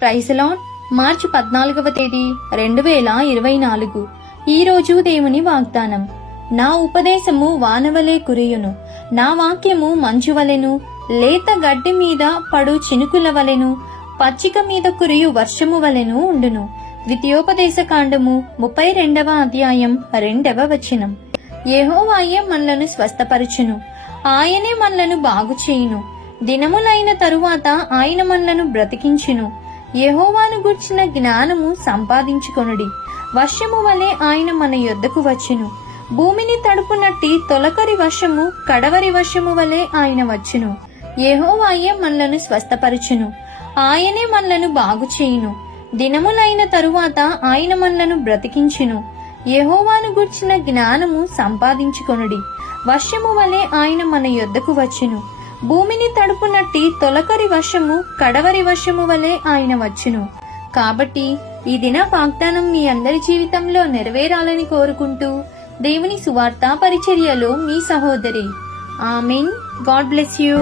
Praise lord. మార్చి 14వ తేదీ 2024. ఈ రోజు దేవుని వాగ్దానం. నా ఉపదేశము వానవలే కురియును, నా వాక్యము మంచువలెను, లేత గడ్డి మీద పడు చినుకుల వలెను, పచ్చిక మీద కురియు వర్షము వలెను ఉండును. ద్వితీయోపదేశ కాండము 32వ అధ్యాయం 2వ వచనం. యెహోవాయే మనలను స్వస్థపరచును, ఆయనే మనలను బాగు చేయును. దినములైన తరువాత ఆయన మనలను బ్రతికించును. యెహోవాను గూర్చిన జ్ఞానము సంపాదించుకొనుడి. వర్షము వలె ఆయన మన యొద్దకు వచ్చును. భూమిని తడుపునట్టి తొలకరి వర్షము కడవరి వర్షము వలె ఆయన వచ్చును. యెహోవాయే మనలను స్వస్థపరచును, ఆయనే మనలను బాగు చేయును. దినములైన తరువాత ఆయన మనలను బ్రతికించును. యెహోవాను గూర్చిన జ్ఞానము సంపాదించుకొనుడి. వర్షము వలె ఆయన మన యొద్దకు వచ్చును. భూమిని తడుపునట్టి తొలకరి వర్షము కడవరి వర్షము వలె ఆయన వచ్చును. కాబట్టి ఈ దిన వాగ్దానం మీ అందరి జీవితంలో నెరవేరాలని కోరుకుంటూ దేవుని సువార్త పరిచర్యలో మీ సహోదరి. ఆమేన్. God bless you.